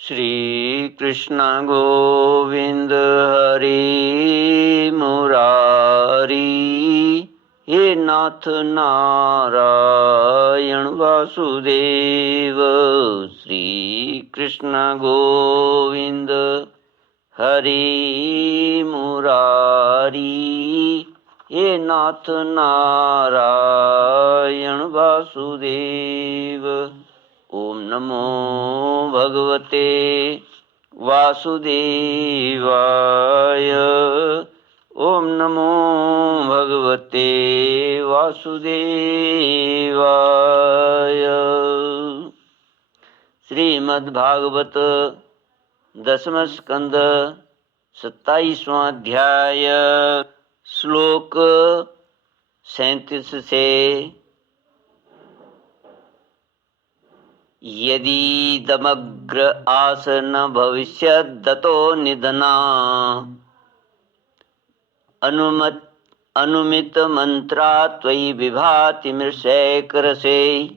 श्री कृष्ण गोविंद हरि मुरारी। हे नाथ नारायण वासुदेव। श्री कृष्ण गोविंद हरि मुरारी। हे नाथ नारायण वासुदेव। ओम नमो भगवते वासुदेवाय। ओम नमो भगवते वासुदेवाय। श्रीमद्भागवत दसम स्कंद 27वां अध्याय श्लोक 37 से यदीदमग्र आस न भविष्यद्दतो निधना अनुमित मंत्रा त्वयि विभाति मृषैकरसे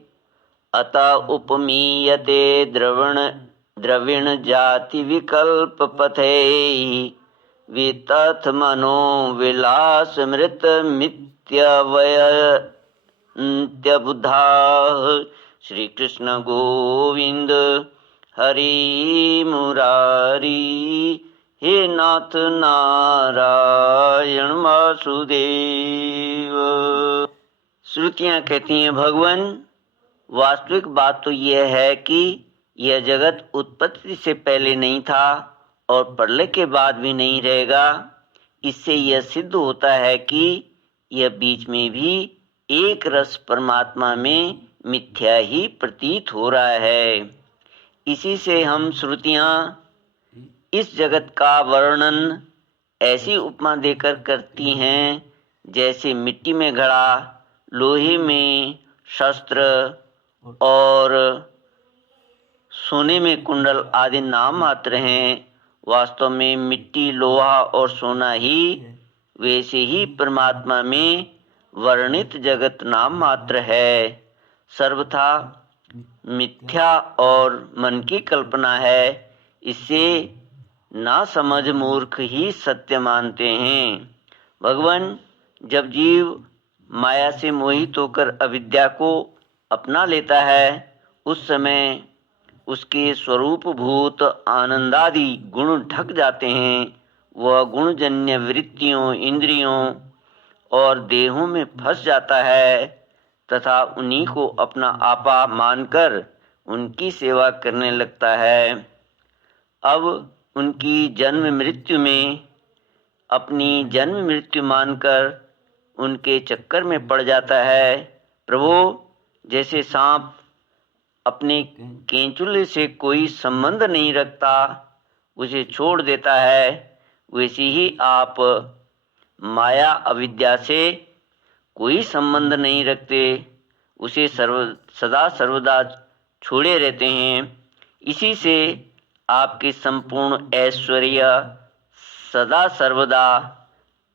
अत उपमीयते द्रविण जाति विकल्प पथे वितथ मनो विलास मृत मिथ्यवयन्त्यबुधा। श्री कृष्ण गोविंद हरि मुरारी। हे नाथ नारायण वासुदेव। श्रुतियां कहती हैं भगवान, वास्तविक बात तो यह है कि यह जगत उत्पत्ति से पहले नहीं था और प्रलय के बाद भी नहीं रहेगा। इससे यह सिद्ध होता है कि यह बीच में भी एक रस परमात्मा में मिथ्या ही प्रतीत हो रहा है। इसी से हम श्रुतियां इस जगत का वर्णन ऐसी उपमा देकर करती हैं जैसे मिट्टी में घड़ा, लोहे में शस्त्र और सोने में कुंडल आदि नाम मात्र हैं। वास्तव में मिट्टी, लोहा और सोना ही वैसे ही परमात्मा में वर्णित जगत नाम मात्र है, सर्वथा मिथ्या और मन की कल्पना है। इससे ना समझ मूर्ख ही सत्य मानते हैं। भगवान, जब जीव माया से मोहित होकर अविद्या को अपना लेता है उस समय उसके स्वरूप भूत आनंदादि गुण ढक जाते हैं। वह गुणजन्य वृत्तियों, इंद्रियों और देहों में फंस जाता है तथा उन्हीं को अपना आपा मानकर उनकी सेवा करने लगता है। अब उनकी जन्म मृत्यु में अपनी जन्म मृत्यु मानकर उनके चक्कर में पड़ जाता है। प्रभु, जैसे सांप अपने केंचुले से कोई संबंध नहीं रखता, उसे छोड़ देता है, वैसे ही आप माया अविद्या से कोई संबंध नहीं रखते, उसे सदा सर्वदा छोड़े रहते हैं। इसी से आपके संपूर्ण ऐश्वर्य सदा सर्वदा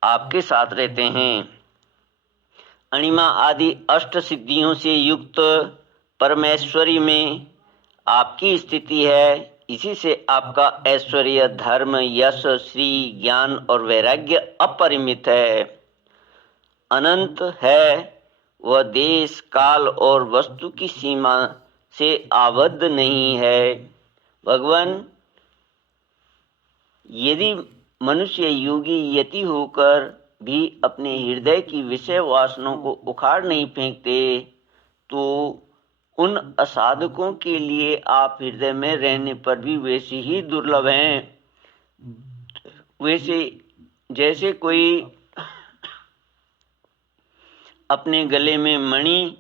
आपके साथ रहते हैं। अणिमा आदि अष्ट सिद्धियों से युक्त परमेश्वरी में आपकी स्थिति है। इसी से आपका ऐश्वर्य, धर्म, यश, श्री, ज्ञान और वैराग्य अपरिमित है, अनंत है। वह देश, काल और वस्तु की सीमा से आबद्ध नहीं है। भगवान, यदि मनुष्य योगी यति होकर भी अपने हृदय की विषय वासनाओं को उखाड़ नहीं फेंकते तो उन असाधकों के लिए आप हृदय में रहने पर भी वैसे ही दुर्लभ हैं। वैसे जैसे कोई अपने गले में मणि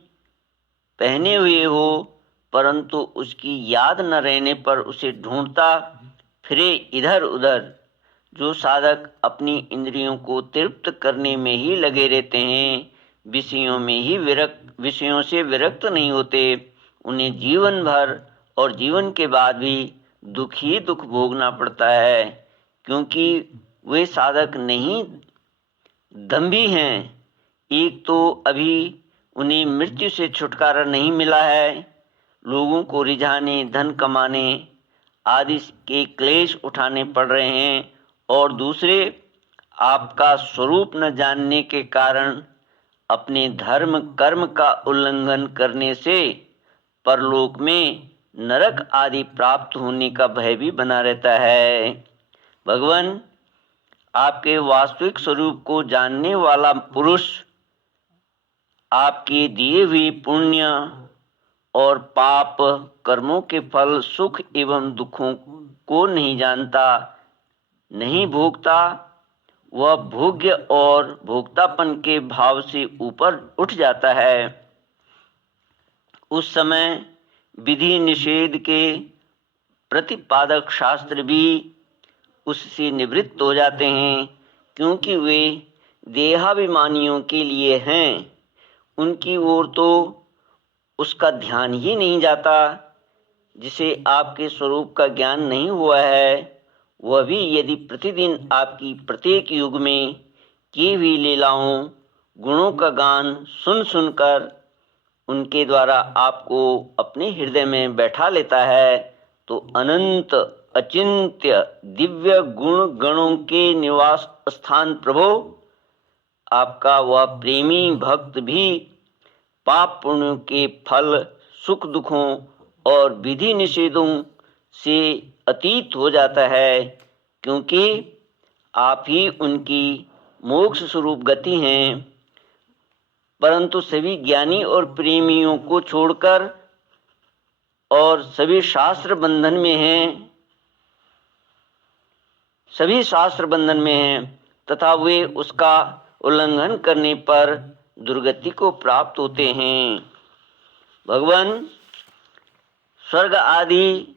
पहने हुए हो परंतु उसकी याद न रहने पर उसे ढूंढता फिरे इधर उधर। जो साधक अपनी इंद्रियों को तृप्त करने में ही लगे रहते हैं, विषयों से विरक्त नहीं होते, उन्हें जीवन भर और जीवन के बाद भी दुख ही दुख भोगना पड़ता है, क्योंकि वे साधक नहीं दंभी हैं। एक तो अभी उन्हें मृत्यु से छुटकारा नहीं मिला है, लोगों को रिझाने, धन कमाने आदि के क्लेश उठाने पड़ रहे हैं, और दूसरे आपका स्वरूप न जानने के कारण अपने धर्म कर्म का उल्लंघन करने से परलोक में नरक आदि प्राप्त होने का भय भी बना रहता है। भगवान, आपके वास्तविक स्वरूप को जानने वाला पुरुष आपके दिए हुए पुण्य और पाप कर्मों के फल, सुख एवं दुखों को नहीं जानता, नहीं भोगता। वह भोग्य और भोक्तापन के भाव से ऊपर उठ जाता है। उस समय विधि निषेध के प्रतिपादक शास्त्र भी उससे निवृत्त हो जाते हैं, क्योंकि वे देहाभिमानियों के लिए हैं। उनकी ओर तो उसका ध्यान ही नहीं जाता। जिसे आपके स्वरूप का ज्ञान नहीं हुआ है, वह भी यदि प्रतिदिन आपकी प्रत्येक युग में की हुई लीलाओं गुणों का गान सुन सुनकर उनके द्वारा आपको अपने हृदय में बैठा लेता है, तो अनंत अचिंत्य दिव्य गुण गणों के निवास स्थान प्रभु आपका वह प्रेमी भक्त भी पाप पुण्यों के फल, सुख दुखों और विधि निषेधों से अतीत हो जाता है, क्योंकि आप ही उनकी मोक्ष स्वरूप गति हैं। परंतु सभी ज्ञानी और प्रेमियों को छोड़कर और सभी शास्त्र बंधन में हैं तथा वे उसका उल्लंघन करने पर दुर्गति को प्राप्त होते हैं। भगवान, स्वर्ग आदि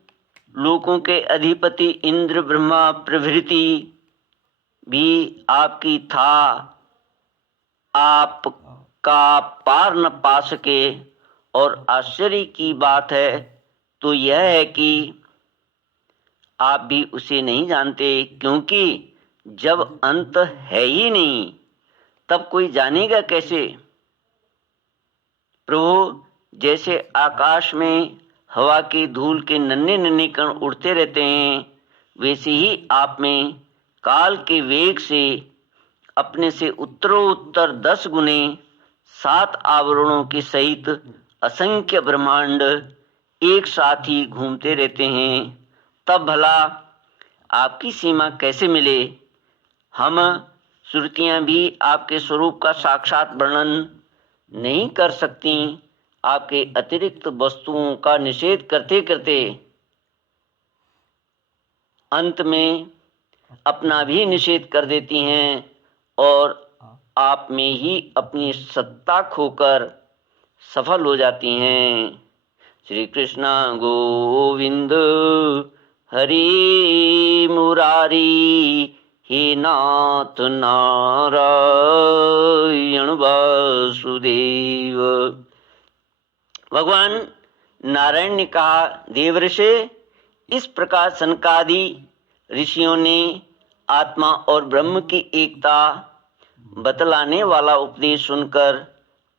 लोकों के अधिपति इंद्र ब्रह्मा प्रभृति भी आपकी था आपका पार न पा सके। और आश्चर्य की बात है तो यह है कि आप भी उसे नहीं जानते, क्योंकि जब अंत है ही नहीं तब कोई जानेगा कैसे। प्रभु, जैसे आकाश में हवा की धूल के नन्हे नन्हे कण उड़ते रहते हैं, वैसे ही आप में काल के वेग से अपने से उत्तरोत्तर 10 गुने 7 आवरणों के सहित असंख्य ब्रह्मांड एक साथ ही घूमते रहते हैं। तब भला आपकी सीमा कैसे मिले। हम श्रुतियां भी आपके स्वरूप का साक्षात वर्णन नहीं कर सकती। आपके अतिरिक्त वस्तुओं का निषेध करते करते अंत में अपना भी निषेध कर देती हैं और आप में ही अपनी सत्ता खोकर सफल हो जाती हैं। श्री कृष्ण गोविंद हरि मुरारी, हे नाथ नारायण वासुदेव। भगवान नारायण ने कहा, देवर्षि, इस प्रकार सनकादि ऋषियों ने आत्मा और ब्रह्म की एकता बतलाने वाला उपदेश सुनकर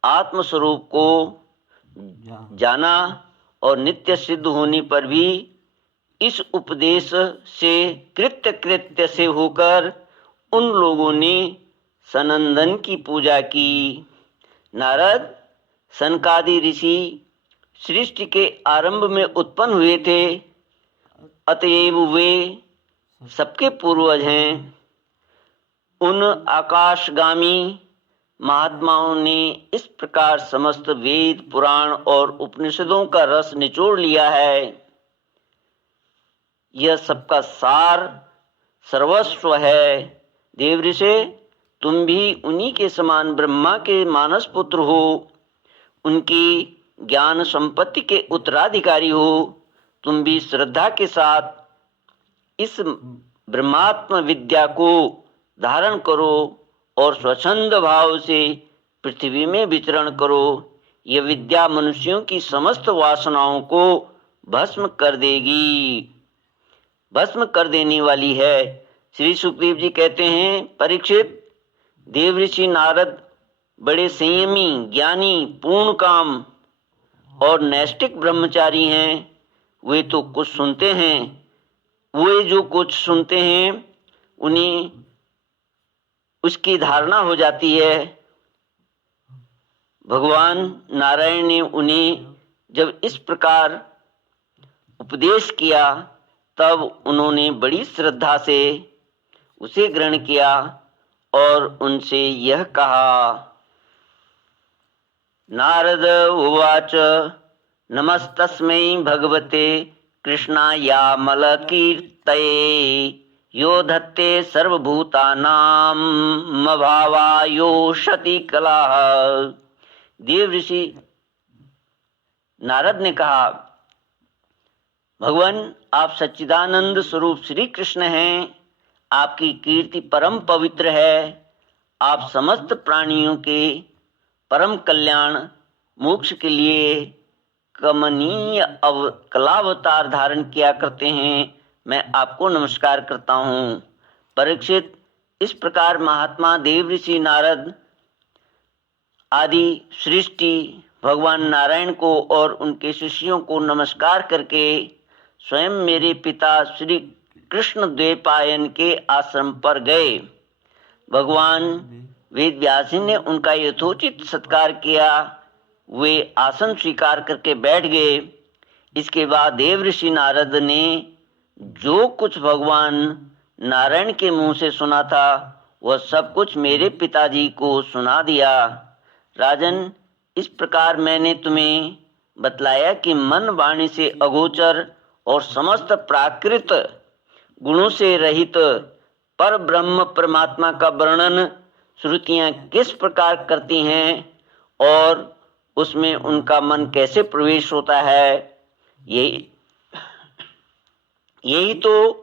आत्मस्वरूप को जाना और नित्य सिद्ध होने पर भी इस उपदेश से कृत्य से होकर उन लोगों ने सनंदन की पूजा की। नारद, सनकादि ऋषि सृष्टि के आरंभ में उत्पन्न हुए थे, अतएव वे सबके पूर्वज हैं। उन आकाशगामी महात्माओं ने इस प्रकार समस्त वेद पुराण और उपनिषदों का रस निचोड़ लिया है। यह सबका सार सर्वस्व है। देवऋषि, तुम भी उन्हीं के समान ब्रह्मा के मानस पुत्र हो, उनकी ज्ञान संपत्ति के उत्तराधिकारी हो। तुम भी श्रद्धा के साथ इस ब्रह्मात्म विद्या को धारण करो और स्वच्छंद भाव से पृथ्वी में विचरण करो। यह विद्या मनुष्यों की समस्त वासनाओं को भस्म कर देगी, भस्म कर देने वाली है। श्री सुखदेव जी कहते हैं, परीक्षित, देवऋषि नारद बड़े संयमी, ज्ञानी, पूर्ण काम और नैष्टिक ब्रह्मचारी हैं। वे तो कुछ सुनते हैं वे जो कुछ सुनते हैं उन्हें उसकी धारणा हो जाती है। भगवान नारायण ने उन्हें जब इस प्रकार उपदेश किया तब उन्होंने बड़ी श्रद्धा से उसे ग्रहण किया और उनसे यह कहा। नारद उवाच नमस्तस्मै भगवते कृष्णायामलकीर्तये यो धत्ते सर्वभूतानां मभावायोषति कलाः। देव ऋषि नारद ने कहा, भगवान आप सच्चिदानंद स्वरूप श्री कृष्ण हैं, आपकी कीर्ति परम पवित्र है। आप समस्त प्राणियों के परम कल्याण मोक्ष के लिए कमनीय कलावतार धारण किया करते हैं। मैं आपको नमस्कार करता हूँ। परीक्षित, इस प्रकार महात्मा देव ऋषि नारद आदि सृष्टि भगवान नारायण को और उनके शिष्यों को नमस्कार करके स्वयं मेरे पिता श्री कृष्ण द्वैपायन के आश्रम पर गए। भगवान वेद व्यास ने उनका यथोचित सत्कार किया। वे आसन स्वीकार करके बैठ गए। इसके बाद देव ऋषि नारद ने जो कुछ भगवान नारायण के मुंह से सुना था वह सब कुछ मेरे पिताजी को सुना दिया। राजन, इस प्रकार मैंने तुम्हें बतलाया कि मन वाणी से अगोचर और समस्त प्राकृत गुणों से रहित पर ब्रह्म परमात्मा का वर्णन श्रुतियां किस प्रकार करती हैं और उसमें उनका मन कैसे प्रवेश होता है, यही तो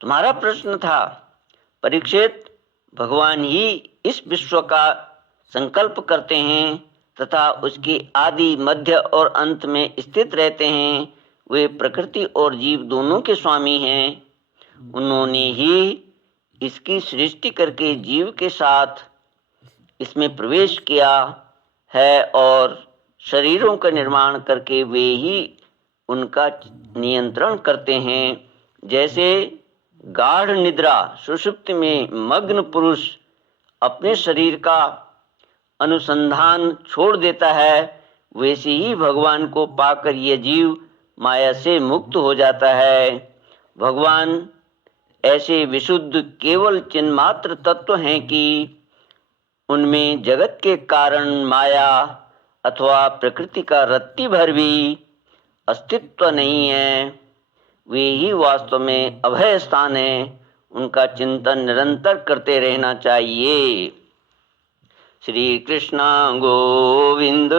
तुम्हारा प्रश्न था। परीक्षित, भगवान ही इस विश्व का संकल्प करते हैं तथा उसके आदि मध्य और अंत में स्थित रहते हैं। वे प्रकृति और जीव दोनों के स्वामी हैं। उन्होंने ही इसकी सृष्टि करके जीव के साथ इसमें प्रवेश किया है और शरीरों का निर्माण करके वे ही उनका नियंत्रण करते हैं। जैसे गाढ़ निद्रा सुषुप्ति में मग्न पुरुष अपने शरीर का अनुसंधान छोड़ देता है, वैसे ही भगवान को पाकर यह जीव माया से मुक्त हो जाता है। भगवान ऐसे विशुद्ध केवल चिन्मात्र तत्व हैं कि उनमें जगत के कारण माया अथवा प्रकृति का रत्ती भर भी अस्तित्व नहीं है। वे ही वास्तव में अभय स्थान है। उनका चिंतन निरंतर करते रहना चाहिए। श्री कृष्ण गोविंद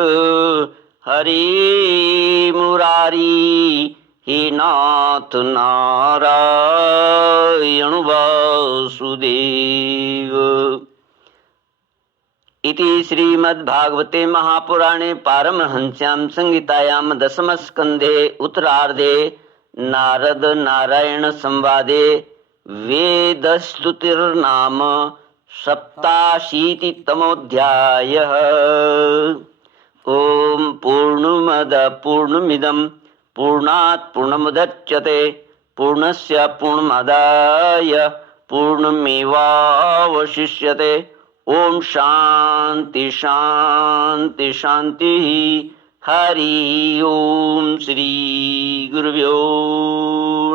हरि मुरारी हे नाथ नारायण वासुदेव। इति श्रीमद्भागवते महापुराणे पारमहंस्यां संहितायां दशमस्कन्धे उत्तरार्धे नारद नारायण संवादे वेदस्तुतिर्नाम सप्ताशीतितमोऽध्यायः। ओम पूर्णमद पूर्णमिदं पूर्णात् पूर्णमुदच्यते पूर्णस्य पूर्णमादाय पूर्णमेवावशिष्यते। ओम शांति शांति शांति। हरि ओम श्री गुरुभ्यो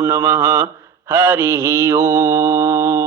नमः। हरि ओम।